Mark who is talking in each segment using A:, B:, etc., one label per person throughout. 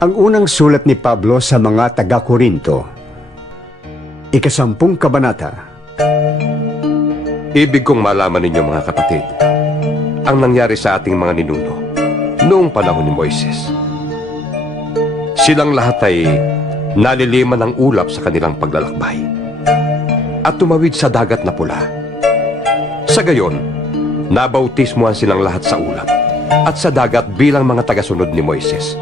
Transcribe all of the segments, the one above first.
A: Ang unang sulat ni Pablo sa mga taga-Korinto, ikasampung kabanata,
B: Ibig kong malaman ninyo mga kapatid, ang nangyari sa ating mga ninuno noong panahon ni Moises. Silang lahat ay naliliman ng ulap sa kanilang paglalakbay at tumawid sa dagat na pula. Sa gayon, nabautismuhan silang lahat sa ulap at sa dagat bilang mga tagasunod ni Moises.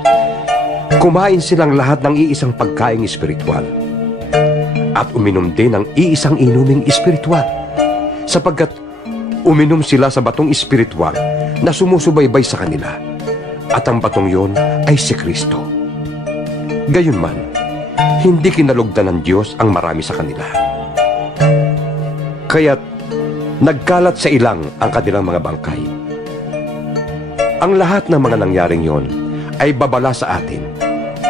B: Kumain silang lahat ng iisang pagkaing espiritual at uminom din ng iisang inuming espiritual sapagkat uminom sila sa batong espiritual na sumusubaybay sa kanila at ang batong yon ay si Kristo. Gayunman, hindi kinalugdan ng Diyos ang marami sa kanila. Kaya't nagkalat sa ilang ang kanilang mga bangkay. Ang lahat ng mga nangyaring yon ay babala sa atin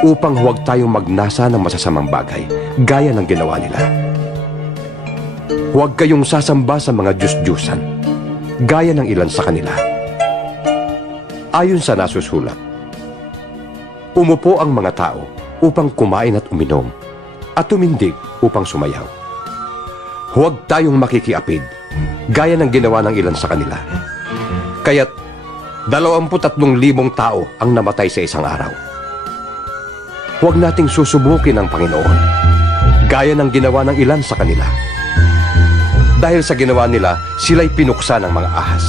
B: upang huwag tayong magnasa ng masasamang bagay gaya ng ginawa nila. Huwag kayong sasamba sa mga Diyos-Diyusan, gaya ng ilan sa kanila. Ayon sa nasusulat, umupo ang mga tao upang kumain at uminom, at tumindig upang sumayaw. Huwag tayong makikiapid, gaya ng ginawa ng ilan sa kanila. Kaya't, dalawamputatlong libong tao ang namatay sa isang araw. Huwag nating susubukin ang Panginoon, gaya ng ginawa ng ilan sa kanila. Dahil sa ginawa nila, sila'y pinuksa ng mga ahas.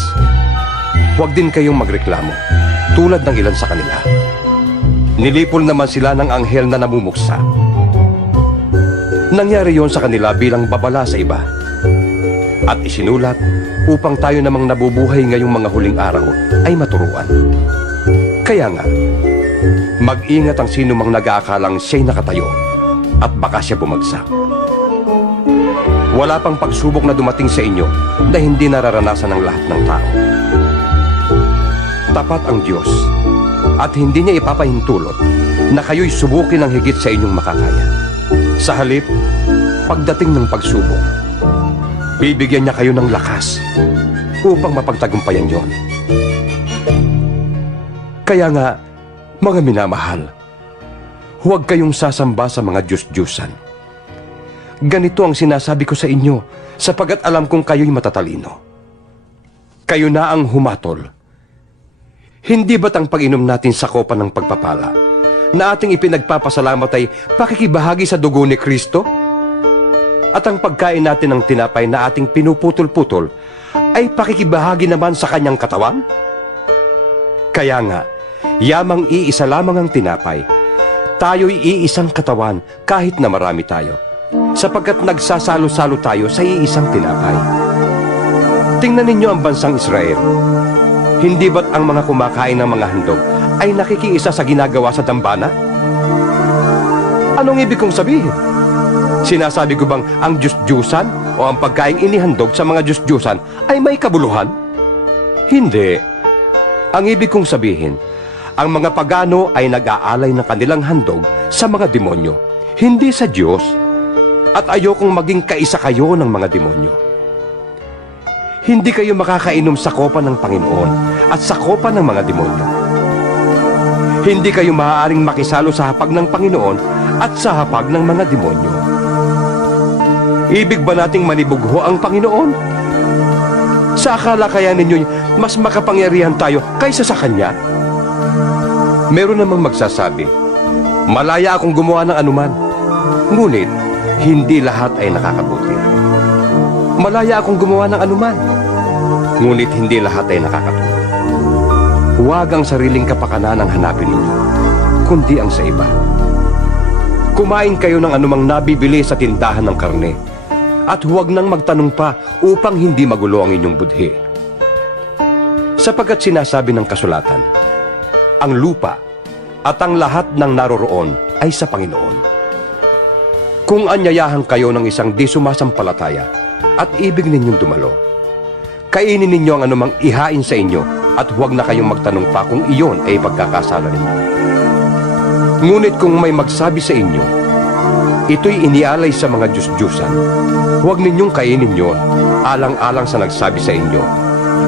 B: Huwag din kayong magreklamo, tulad ng ilan sa kanila. Nilipol naman sila ng anghel na namumuksa. Nangyari yon sa kanila bilang babala sa iba. At isinulat upang tayo namang nabubuhay ngayong mga huling araw ay maturuan. Kaya nga, mag-ingat ang sino mang nag-aakalang siya'y nakatayo at baka siya bumagsak. Wala pang pagsubok na dumating sa inyo na hindi nararanasan ng lahat ng tao. Tapat ang Diyos at hindi niya ipapahintulot na kayo'y subukin ng higit sa inyong makakaya. Sa halip, pagdating ng pagsubok, bibigyan niya kayo ng lakas upang mapagtagumpayan yon. Kaya nga, mga minamahal, huwag kayong sasamba sa mga Diyos-Diyusan. Ganito ang sinasabi ko sa inyo, sapagat alam kong kayo'y matatalino. Kayo na ang humatol. Hindi ba't ang pag-inom natin sa kopa ng pagpapala na ating ipinagpapasalamat ay pakikibahagi sa dugo ni Kristo? At ang pagkain natin ng tinapay na ating pinuputol-putol ay pakikibahagi naman sa kanyang katawan? Kaya nga, yamang iisa lamang ang tinapay, tayo'y iisang katawan kahit na marami tayo sapagkat nagsasalo-salo tayo sa iisang tinapay. Tingnan ninyo ang bansang Israel. Hindi ba't ang mga kumakain ng mga handog ay nakikiisa sa ginagawa sa dambana? Anong ibig kong sabihin? Sinasabi ko bang ang Diyos-Diyusan o ang pagkain inihandog sa mga Diyos-Diyusan ay may kabuluhan? Hindi. Ang ibig kong sabihin, ang mga pagano ay nag-aalay ng kanilang handog sa mga demonyo, hindi sa Diyos at ayokong maging kaisa kayo ng mga demonyo. Hindi kayo makakainom sa kopa ng Panginoon at sa kopa ng mga demonyo. Hindi kayo maaaring makisalo sa hapag ng Panginoon at sa hapag ng mga demonyo. Ibig ba nating manibugho ang Panginoon? Sa akala kaya ninyo mas makapangyarihan tayo kaysa sa Kanya? Meron namang magsasabi, malaya akong gumawa ng anuman. Ngunit, hindi lahat ay nakakabuti. Malaya akong gumawa ng anuman, ngunit hindi lahat ay nakakatulong. Huwag ang sariling kapakanan ang hanapin ninyo, kundi ang sa iba. Kumain kayo ng anumang nabibili sa tindahan ng karne, at huwag nang magtanong pa upang hindi magulo ang inyong budhi. Sapagkat sinasabi ng kasulatan, ang lupa at ang lahat ng naroroon ay sa Panginoon. Kung anyayahan kayo ng isang di sumasampalataya at ibig ninyong dumalo, kainin ninyo ang anumang ihain sa inyo at huwag na kayong magtanong pa kung iyon ay pagkakasala ninyo. Ngunit kung may magsabi sa inyo, ito'y inialay sa mga Diyos-Diyusan, huwag ninyong kainin yon alang-alang sa nagsabi sa inyo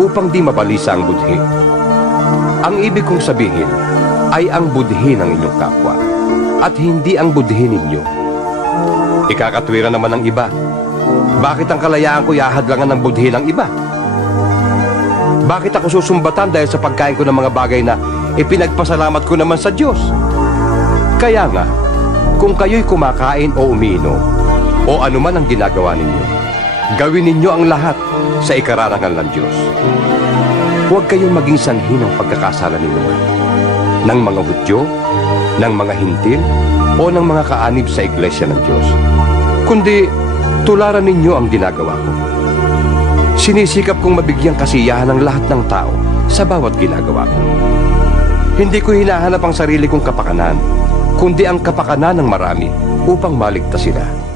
B: upang di mabalisa ang budhi. Ang ibig kong sabihin, ay ang budhi ng inyong kapwa at hindi ang budhi ninyo. Ikakatwira naman ng iba. Bakit ang kalayaan ko ihahadlangan ng budhi ng iba? Bakit ako susumbatan dahil sa pagkain ko ng mga bagay na ipinagpasalamat ko naman sa Diyos? Kaya nga, kung kayo'y kumakain o umiinom, o anuman ang ginagawa ninyo, gawin ninyo ang lahat sa ikararangal ng Diyos. Huwag kayong maging sanhi ng pagkakasala ninyo ng mga Hudyo, ng mga Hintil, o ng mga kaanib sa Iglesia ng Diyos. Kundi, tularan ninyo ang ginagawa ko. Sinisikap kong mabigyang kasiyahan ng lahat ng tao sa bawat ginagawa ko. Hindi ko hinahanap ang sarili kong kapakanan, kundi ang kapakanan ng marami upang maligtas sila.